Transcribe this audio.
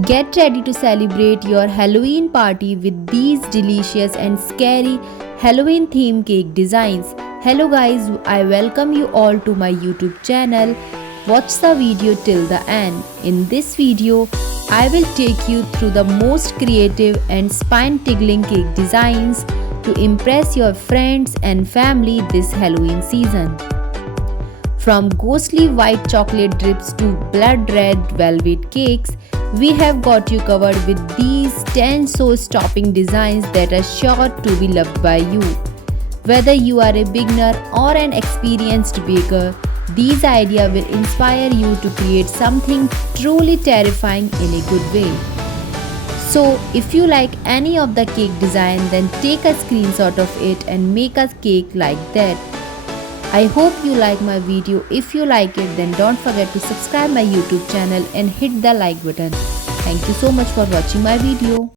Get ready to celebrate your Halloween party with these delicious and scary Halloween themed cake designs. Hello guys, I welcome you all to my YouTube channel. Watch the video till the end. In this video, I will take you through the most creative and spine-tingling cake designs to impress your friends and family this Halloween season. From ghostly white chocolate drips to blood red velvet cakes, we have got you covered with these 10 sauce topping designs that are sure to be loved by you. Whether you are a beginner or an experienced baker, these ideas will inspire you to create something truly terrifying in a good way. So, if you like any of the cake design, then take a screenshot of it and make a cake like that. I hope you like my video. If you like it, then don't forget to subscribe my YouTube channel and hit the like button. Thank you so much for watching my video.